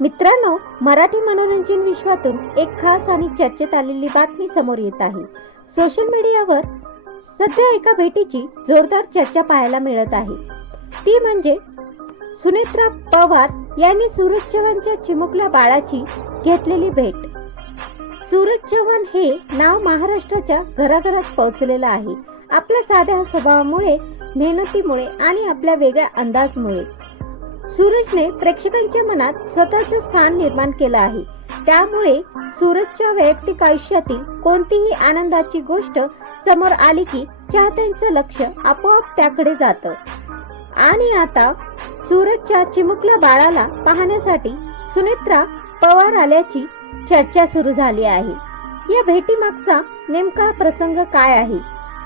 मित्रांनो, मराठी मनोरंजन विश्वातून एक खास आणि चर्चेत आलेली बातमी समोर येत आहे। सोशल मीडियावर सध्या एका भेटीची जोरदार चर्चा पाहायला मिळत आहे। ती म्हणजे सुनेत्रा पवार यांनी सूरज चव्हाणच्या चिमुकल्या बाळाची घेतलेली भेट। सूरज चव्हाण हे नाव महाराष्ट्राच्या घराघरात पोहोचलेलं आहे। आपल्या साध्या स्वभावामुळे, मेहनतीमुळे आणि आपल्या वेगळ्या अंदाजामुळे सूरजने प्रेक्षकांच्या मनात स्वतःचे स्थान निर्माण केलं आहे। त्यामुळे सूरजच्या वैयक्तिक आयुष्यातील कोणतीही आनंदाची गोष्ट समोर आली की चाहत्यांचं लक्ष आपोआप त्याकडे जातं। आणि आता सूरजच्या चिमुकल्या बाळाला पाहण्यासाठी सुनेत्रा पवार आल्याची चर्चा सुरू झाली आहे। या भेटीमागचा नेमका प्रसंग काय आहे?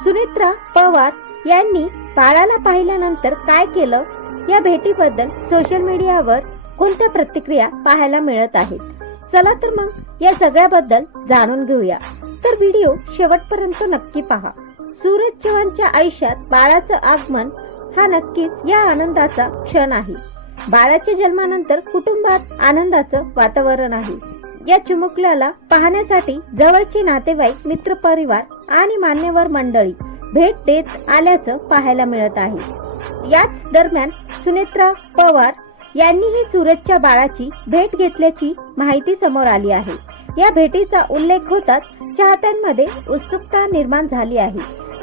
सुनेत्रा पवार यांनी बाळाला पाहिल्यानंतर काय केलं? या भेटीबद्दल सोशल मीडियावर कोणत्या प्रतिक्रिया पाहायला मिळत आहेत? चला तर मग या सगळ्याबद्दल जाणून घेऊया। तर व्हिडिओ शेवटपर्यंत नक्की पहा। सूरज चव्हाणच्या आयुष्यात बाळाचं आगमन हा नक्कीच या आनंदाचा क्षण आहे। बाळाच्या जन्मानंतर कुटुंबात आनंदाचं वातावरण आहे। या चिमुकल्याला पाहण्यासाठी जवळचे नातेवाईक, मित्रपरिवार आणि मान्यवर मंडळी भेट देत आल्याचं पाहायला मिळत आहे। याच दरम्यान सुनेत्रा पवार यांनीही सूरजच्या बाळाची भेट घेतल्याची माहिती समोर आली आहे। या भेटीचा उल्लेख होताच चाहत्यांमध्ये उत्सुकता निर्माण झाली आहे,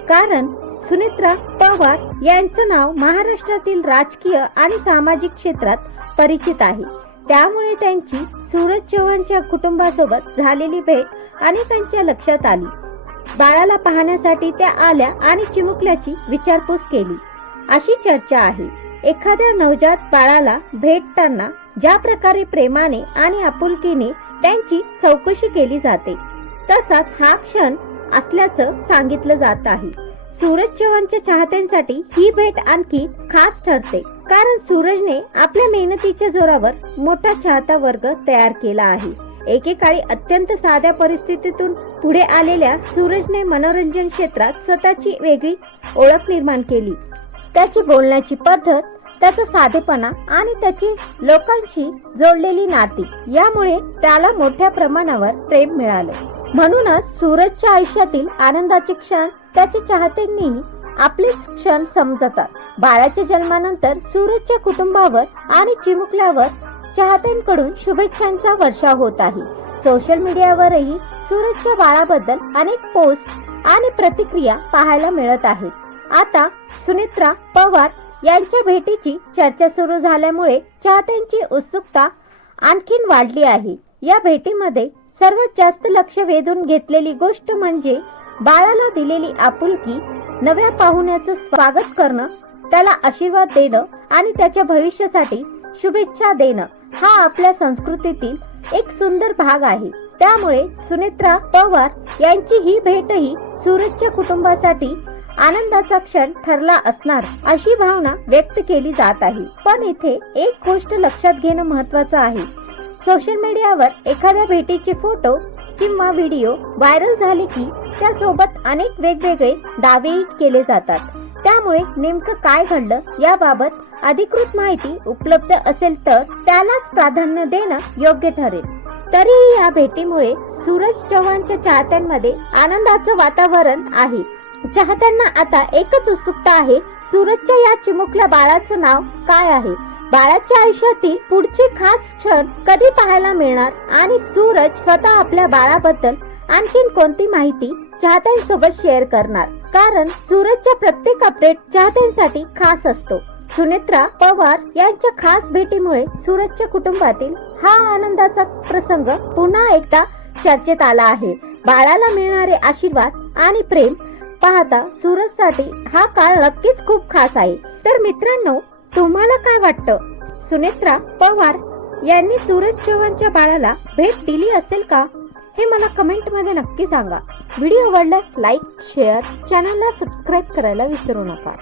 कारण सुनेत्रा पवार यांचं नाव महाराष्ट्रातील राजकीय आणि सामाजिक क्षेत्रात परिचित आहे। त्यामुळे त्यांची सूरज चव्हाणच्या कुटुंबासोबत झालेली भेट अनेकांच्या लक्षात आली। बाळाला पाहण्यासाठी त्या आल्या आणि चिमुकल्याची विचारपूस केली, अशी चर्चा आहे। एखाद्या नवजात बाळाला भेटताना ज्या प्रकारे प्रेमाने आणि आपुलकीने त्यांची चौकशी केली जाते, तसाच हा क्षण असल्याचं सांगितलं जात आहे। सूरज चव्हाणच्या चाहत्यांसाठी ही भेट आणखी खास ठरते, कारण सूरजने आपल्या मेहनतीच्या जोरावर मोठा चाहता वर्ग तयार केला आहे। एकेकाळी अत्यंत साध्या परिस्थितीतून पुढे आलेल्या सूरजने मनोरंजन क्षेत्रात स्वतःची वेगळी ओळख निर्माण केली। त्याची बोलण्याची पद्धत, त्याचा साधेपणा आणि त्याची लोकांशी जोडलेली नाती यामुळे त्याला मोठ्या प्रमाणावर प्रेम मिळालं। म्हणूनच सूरजच्या आयुष्यातील आनंदाचे क्षण त्याच्या चाहत्यांनी आपलेच क्षण समजतात। बाळाच्या जन्मानंतर सूरजच्या कुटुंबावर आणि चिमुकल्यावर चाहत्यांकडून शुभेच्छांचा वर्षाव होत आहे। सोशल मीडियावरही सूरजच्या बाळाबद्दल अनेक पोस्ट आणि प्रतिक्रिया पाहायला मिळत आहेत। आता सुनेत्रा पवार यांच्या भेटीची चर्चा सुरू झाल्यामुळे चाहत्यांची उत्सुकता आणखीन वाढली आहे। या भेटीमध्ये सर्वात जास्त लक्ष वेधून घेतलेली गोष्ट म्हणजे बाळाला दिलेली आपुलकी, नव्या पाहुण्याचं स्वागत करणं, त्याला आशीर्वाद देणं आणि त्याच्या भविष्यासाठी शुभेच्छा देणं हा आपल्या संस्कृतीतील एक सुंदर भाग आहे। त्यामुळे सुनेत्रा पवार यांची ही भेटही सूरजच्या कुटुंबासाठी आनंदाचा क्षण ठरला असणार, अशी भावना व्यक्त केली जात आहे। पण इथे एक गोष्ट लक्षात घेणं महत्त्वाचं आहे। सोशल मीडियावर एखाद्या भेटीचे फोटो किंवा व्हिडिओ व्हायरल झाले की त्यासोबत अनेक वेगवेगळे दावेही केले जातात। त्यामुळे नेमकं काय घडलं याबाबत अधिकृत माहिती उपलब्ध असेल तर त्यालाच प्राधान्य देणं योग्य ठरेल। तरीही या भेटीमुळे सूरज चव्हाणच्या चाहत्यांमध्ये आनंदाचं वातावरण आहे। चाहत्यांना आता एकच उत्सुकता आहे, सूरजच्या या चिमुकल्या बाळाचं नाव काय आहे? बाळाच्या आयुष्यातील पुढचे खास क्षण कधी पाहायला मिळणार? आणि सूरज स्वतः आपल्या बाळाबद्दल आणखीन कोणती माहिती चाहत्यांसोबत शेअर करणार? कारण सूरजच्या प्रत्येक अपडेट चाहत्यांसाठी खास असतो। सुनेत्रा पवार यांच्या खास भेटीमुळे सूरजच्या कुटुंबातील हा आनंदाचा प्रसंग पुन्हा एकदा चर्चेत आला आहे। बाळाला मिळणारे आशीर्वाद आणि प्रेम पाहता सूरजसाठी हा काळ नक्कीच खूप खास आहे। तर मित्रांनो, तुम्हाला काय वाटतं? सुनेत्रा पवार यांनी सूरज चव्हाणच्या बाळाला भेट दिली असेल का? हे मला कमेंट मध्ये नक्की सांगा। व्हिडिओ आवडल्यास लाईक, शेअर, चॅनलला सबस्क्राईब करायला विसरू नका।